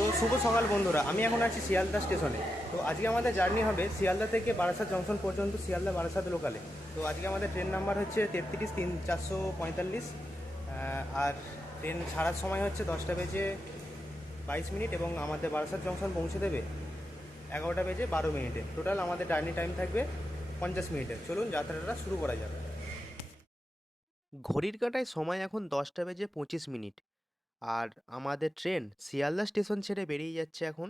তো শুভ সকাল বন্ধুরা, আমি এখন আছি শিয়ালদা স্টেশনে। তো আজকে আমাদের জার্নি হবে শিয়ালদা থেকে বারাসাত জংশন পর্যন্ত, শিয়ালদা বারাসাত লোকালে তো আজকে আমাদের ট্রেন নাম্বার হচ্ছে তেত্রিশ তিন চারশো পঁয়তাল্লিশ আর ট্রেন ছাড়ার সময় হচ্ছে দশটা বেজে বাইশ মিনিট এবং আমাদের বারাসাত জংশন পৌঁছে দেবে এগারোটা বেজে বারো মিনিটে। টোটাল আমাদের জার্নি টাইম থাকবে পঞ্চাশ মিনিটের চলুন যাত্রাটা শুরু করা যাবে ঘড়ির কাঁটায় সময় এখন দশটা বেজে পঁচিশ মিনিট। আর আমাদের ট্রেন শিয়ালদা স্টেশন ছেড়ে বেরিয়ে যাচ্ছে এখন।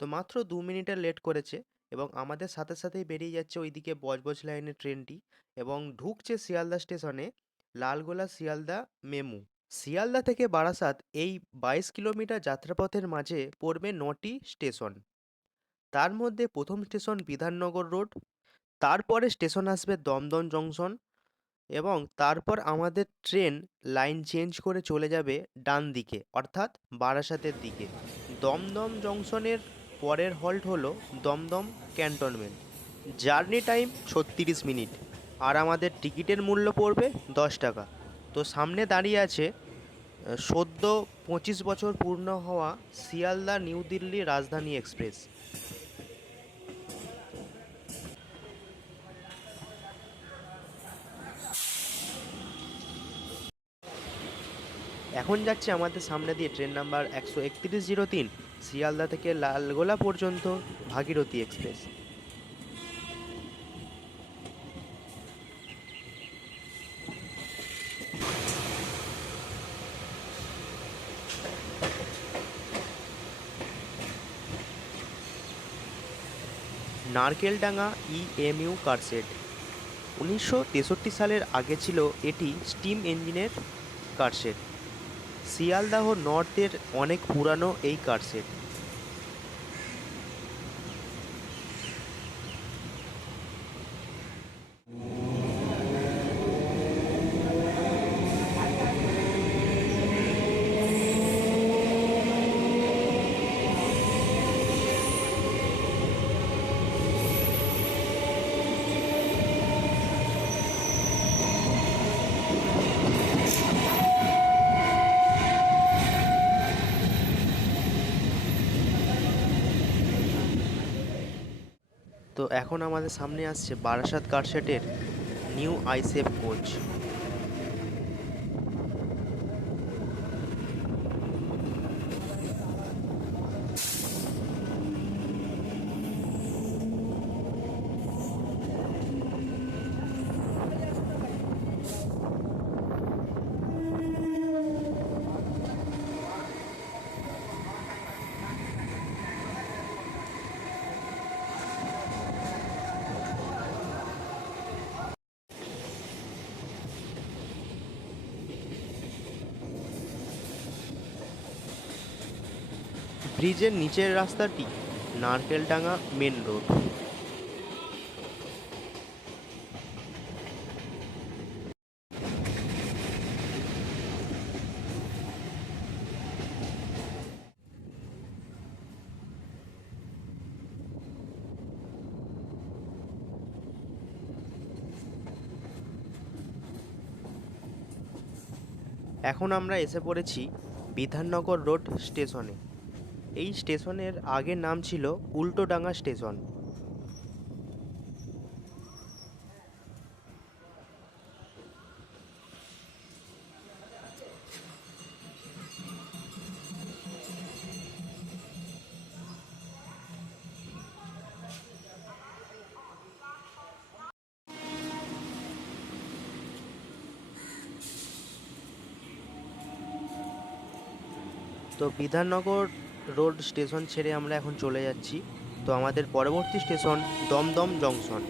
তো মাত্র দু মিনিটের লেট করেছে এবং আমাদের সাথে সাথেই বেরিয়ে যাচ্ছে ওইদিকে বজবজ লাইনের ট্রেনটি এবং ঢুকছে শিয়ালদা স্টেশনে লালগোলা শিয়ালদা মেমু। শিয়ালদা থেকে বারাসাত এই বাইশ কিলোমিটার যাত্রাপথের মাঝে পড়বে নটি স্টেশন। তার মধ্যে প্রথম স্টেশন বিধাননগর রোড, তারপরে স্টেশন আসবে দমদম জংশন এবং তারপর আমাদের ট্রেন লাইন চেঞ্জ করে চলে যাবে ডান দিকে, অর্থাৎ বারাসাতের দিকে। দমদম জংশনের পরের হল্ট হলো দমদম ক্যান্টনমেন্ট। জার্নি টাইম ছত্রিশ মিনিট আর আমাদের টিকিটের মূল্য পড়বে দশ টাকা। তো সামনে দাঁড়িয়ে আছে সদ্য পঁচিশ বছর পূর্ণ হওয়া শিয়ালদা নিউ দিল্লি রাজধানী এক্সপ্রেস। এখন যাচ্ছে আমাদের সামনে দিয়ে ট্রেন নাম্বার একশো একত্রিশ জিরো তিন, শিয়ালদা থেকে লালগোলা পর্যন্ত Bhagirathi express Narkeldanga EMU car set উনিশশো তেষট্টি সালের আগে ছিল এটি স্টিম ইঞ্জিনের কারসেট শিয়ালদাহ নর্থের অনেক পুরানো এই তো এখন আমাদের সামনে আসছে বারাসাত কারশেটের নিউ আইসেফ কোচ। ব্রিজের নিচের রাস্তাটি নারকেলডাঙ্গা মেন রোড। এখন আমরা এসে পড়েছি বিধাননগর রোড স্টেশনে। এই স্টেশনের আগের নাম ছিল উল্টোডাঙ্গা স্টেশন। তো বিধাননগর রোড স্টেশন ছেড়ে আমরা এখন চলে যাচ্ছি। তো আমাদের পরবর্তী স্টেশন দমদম জংশন।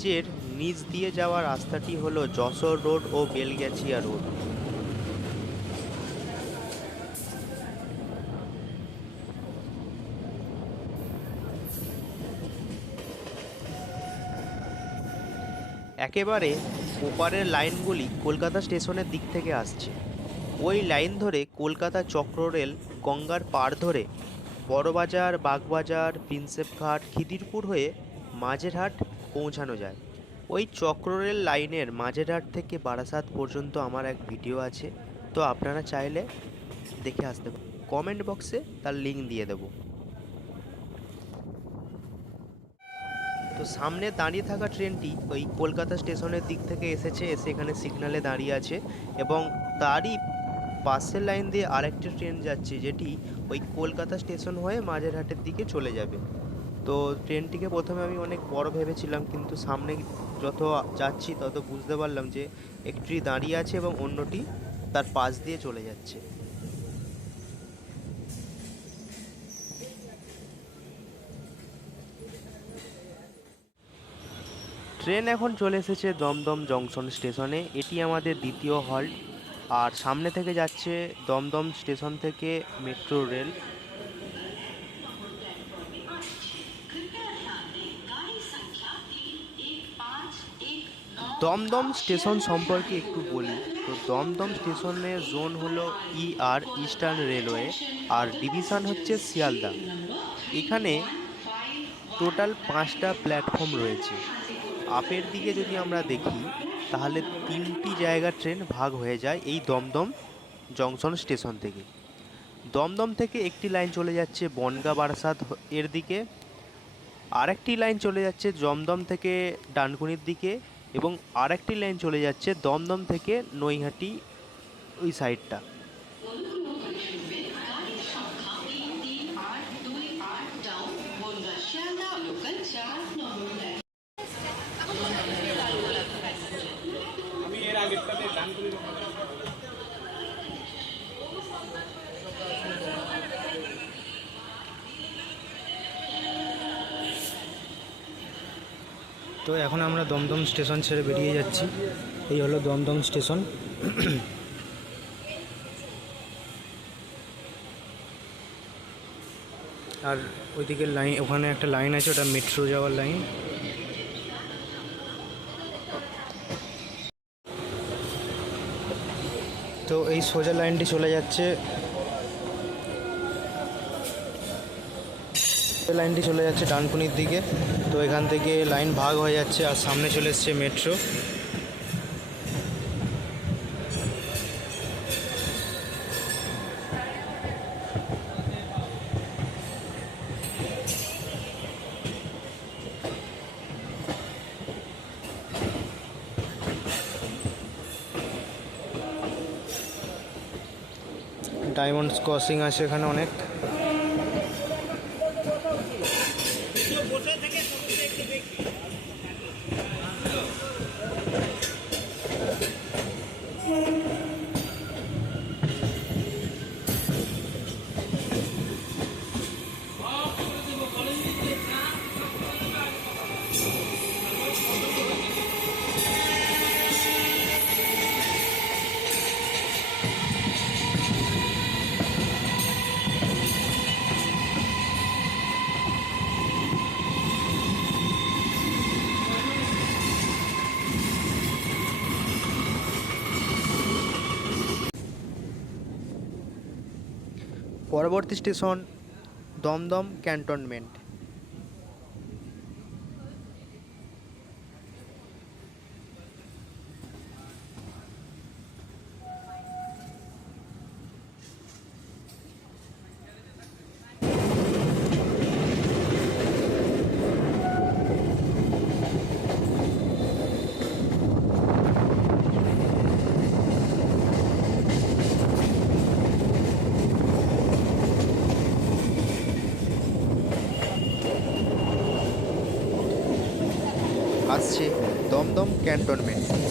ব্রিজের নিচ দিয়ে যাওয়া রাস্তাটি হলো যশোর রোড ও বেলগাছিয়া রোড। একেবারে ওপারের লাইনগুলি কলকাতা স্টেশনের দিক থেকে আসছে। ওই লাইন ধরে কলকাতা চক্ররেল গঙ্গার পার ধরে বড়বাজার, বাগবাজার, প্রিন্সেপঘাট, খিদিরপুর হয়ে মাঝেরহাট পৌঁছানো যায়। ওই চক্ররেল লাইনের মাঝেরহাট থেকে বারাসাত পর্যন্ত আমার এক ভিডিও আছে, তো আপনারা চাইলে দেখে আসতে পারেন। কমেন্ট বক্সে তার লিঙ্ক দিয়ে দেবো। তো সামনে দাঁড়িয়ে থাকা ট্রেনটি ওই কলকাতা স্টেশনের দিক থেকে এসেছে, এসে এখানে সিগনালে দাঁড়িয়ে আছে এবং তারই পাশের লাইন দিয়ে আরেকটি ট্রেন যাচ্ছে, যেটি ওই কলকাতা স্টেশন হয়ে মাঝেরহাটের দিকে চলে যাবে। তো ট্রেনটিকে প্রথমে আমি অনেক বড় ভেবেছিলাম, কিন্তু সামনে যত যাচ্ছি তত বুঝতে পারলাম যে একটি দাঁড়িয়ে আছে এবং অন্যটি তার পাশ দিয়ে চলে যাচ্ছে। ট্রেন এখন চলে এসেছে দমদম জংশন স্টেশনে। এটি আমাদের দ্বিতীয় হল্ট। আর সামনে থেকে যাচ্ছে দমদম স্টেশন থেকে মেট্রো রেল। দমদম স্টেশন সম্পর্কে একটু বলি। তো দমদম স্টেশনের জোন হলো ই আর ইস্টার্ন রেলওয়ে আর ডিভিশন হচ্ছে শিয়ালদা। এখানে টোটাল পাঁচটা প্ল্যাটফর্ম রয়েছে। আপের দিকে যদি আমরা দেখি, তাহলে তিনটি জায়গা ট্রেন ভাগ হয়ে যায় এই দমদম জংশন স্টেশন থেকে। দমদম থেকে একটি লাইন চলে যাচ্ছে বনগা বারাসাত এর দিকে। আরেকটি লাইন চলে যাচ্ছে দমদম থেকে ডানকুনির দিকে। এবং আরেকটি লাইন চলে যাচ্ছে দমদম থেকে নৈহাটি ওই সাইডটা তো এখন আমরা দমদম স্টেশন ছেড়ে বেরিয়ে যাচ্ছি। এই হলো দমদম স্টেশন। আর ওইদিকে লাইন, ওখানে একটা লাইন আছে, ওটা মেট্রো যাওয়ার লাইন। তো এই সোজা লাইনটি চলে যাচ্ছে লাইনটি চলে যাচ্ছে ডানকুনির দিকে। তো এখান থেকে লাইন ভাগ হয়ে যাচ্ছে আর সামনে চলে এসছে মেট্রো। ডায়মন্ডস ক্রসিং আছে এখানে অনেক। পরবর্তী station Dumdum cantonment. Cantonment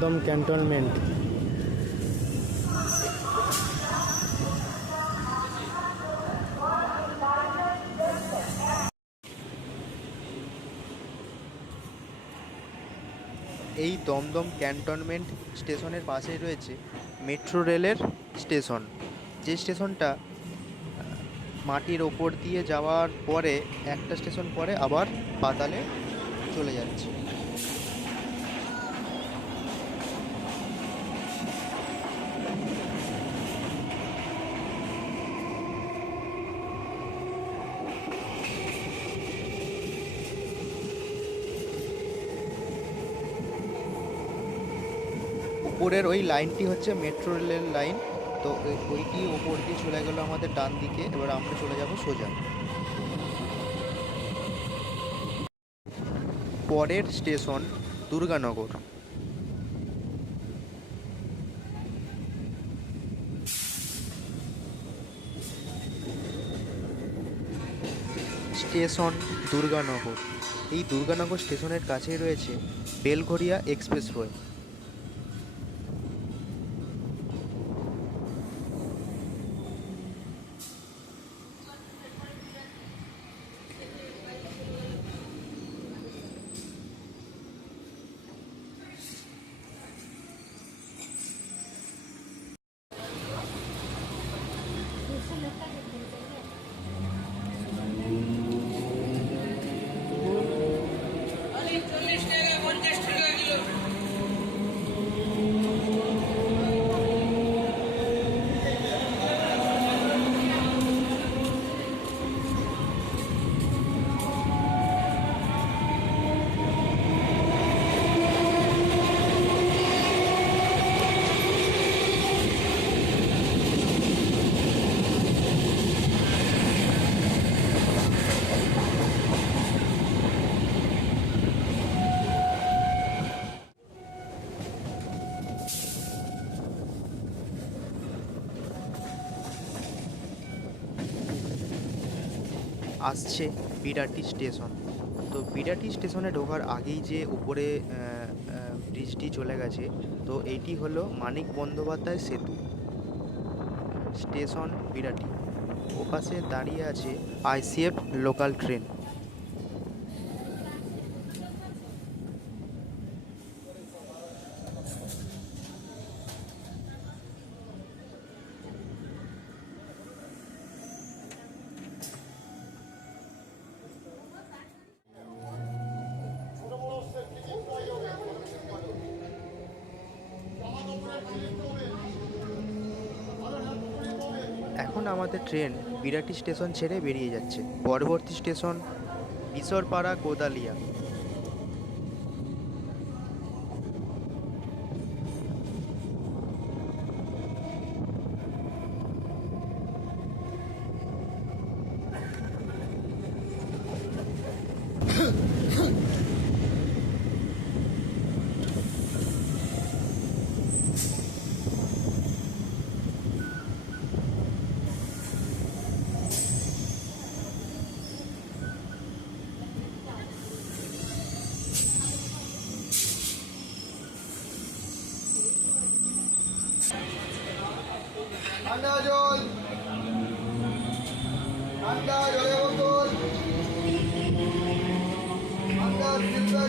Dum cantonment Dumdum cantonment স্টেশনের পাশেই রয়েছে মেট্রো রেলের স্টেশন। যে স্টেশনটা মাটির ওপর দিয়ে যাওয়ার পরে একটা স্টেশন পরে আবার পাতালে চলে যাচ্ছে। উপরের ওই লাইনটি হচ্ছে মেট্রো রেলের লাইন। তো ওইটি ওপর দিয়ে চলে গেল আমাদের ডান দিকে। এবার আমরা চলে যাব সোজা। পরের স্টেশন দুর্গানগর। স্টেশন দুর্গানগর। এই দুর্গানগর স্টেশনের কাছেই রয়েছে বেলঘরিয়া এক্সপ্রেসওয়ে। আসছে বিরাটি স্টেশন। তো বিরাটি স্টেশনে ঢোকার আগেই যে উপরে ব্রিজটি চলে গেছে, তো এটি হলো মানিক বন্দ্যোপাধ্যায় সেতু। স্টেশন বিরাটি ওপাশে দাঁড়িয়ে আছে ICF local train. Train Birati station ছেড়ে বেরিয়ে যাচ্ছে। পরবর্তী স্টেশন বিশরপাড়া কোদালিয়া। ঠান্ডা জল। ঠান্ডা জলে বোতল। ঠান্ডা ফিল্টার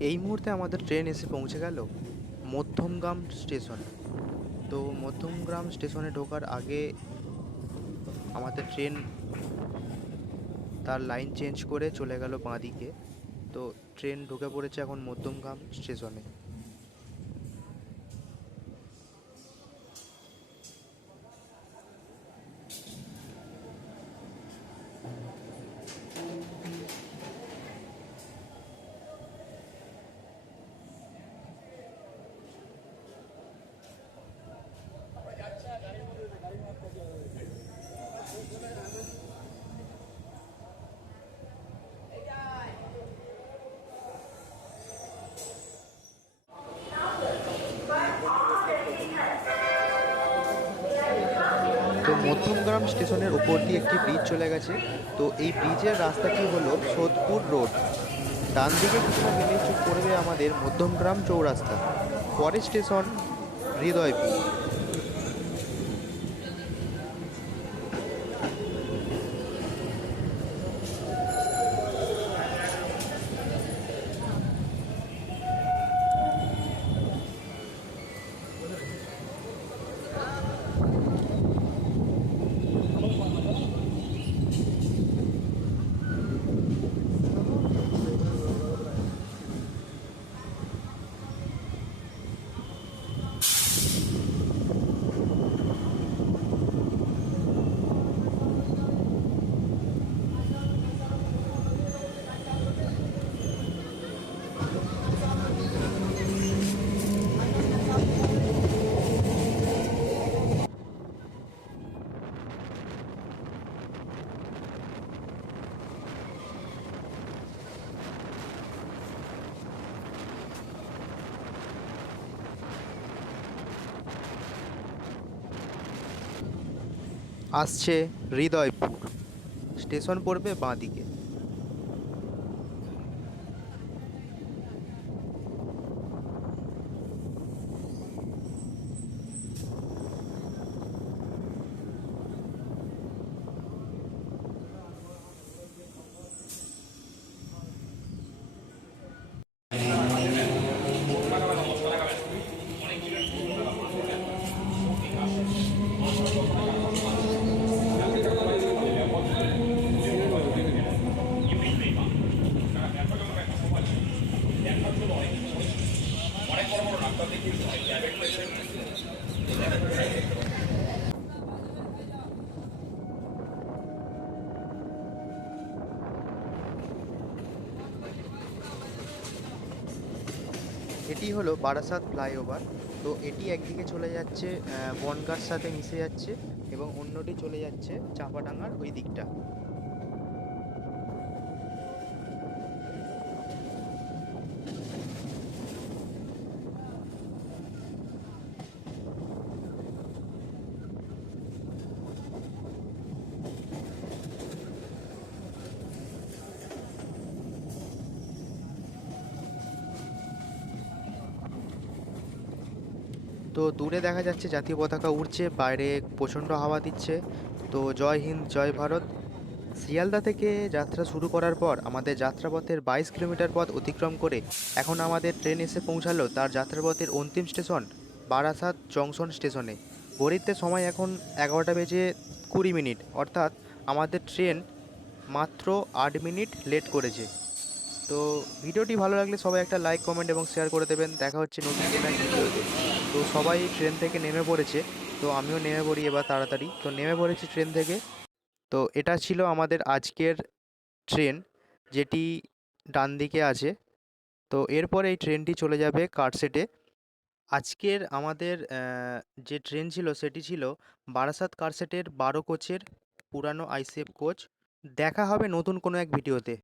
এই মুহূর্তে আমাদের ট্রেন এসে পৌঁছে গেল মধ্যমগ্রাম স্টেশন তো মধ্যমগ্রাম স্টেশনে ঢোকার আগে আমাদের ট্রেন তার লাইন চেঞ্জ করে চলে গেল বাঁদিকে। তো ট্রেন ঢুকে পড়েছে এখন মধ্যমগ্রাম স্টেশনে স্টেশনের উপর দিয়ে একটি ব্রিজ চলে গেছে। তো এই ব্রিজের রাস্তাটি হলো সোদপুর রোড ডান দিকে কিছুটা মিলে চুপ পড়বে আমাদের মধ্যমগ্রাম চৌরাস্তা, পরের স্টেশন হৃদয়পুর। আসছে হৃদয়পুর। স্টেশন পড়বে বাঁদিকে। এটি হলো বারাসাত ফ্লাইওভার। তো এটি একদিকে চলে যাচ্ছে বনগাঁর সাথে মিশে যাচ্ছে এবং অন্যটি চলে যাচ্ছে চাপাডাঙ্গার ওই দিকটা। তো দূরে দেখা যাচ্ছে জাতীয় পতাকা উড়ছে, বাইরে প্রচণ্ড হাওয়া দিচ্ছে। তো জয় হিন্দ, জয় ভারত। শিয়ালদা থেকে যাত্রা শুরু করার পর আমাদের যাত্রাপথের বাইশ কিলোমিটার পথ অতিক্রম করে এখন আমাদের ট্রেন এসে পৌঁছালো তার যাত্রাপথের অন্তিম স্টেশন, বারাসাত জংশন স্টেশনে। ঘড়িতে সময় এখন এগারোটা বেজে কুড়ি মিনিট, অর্থাৎ আমাদের ট্রেন মাত্র আট মিনিট লেট করেছে। তো ভিডিওটি ভালো লাগলে সবাই একটা লাইক, কমেন্ট এবং শেয়ার করে দেবেন। দেখা হচ্ছে নতুন তো সবাই ট্রেন থেকে নেমে পড়েছে, তো আমিও নেমে পড়ি এবার তাড়াতাড়ি। তো নেমে পড়েছি ট্রেন থেকে। তো এটা ছিল আমাদের আজকের ট্রেন, যেটি ডান দিকে আছে। তো এরপরে এই ট্রেনটি চলে যাবে কারসেটে আজকের আমাদের যে ট্রেন ছিল সেটি ছিল বারাসাত কারসেটের বারো কোচের পুরানো আইসিএফ কোচ। দেখা হবে নতুন কোনো এক ভিডিওতে।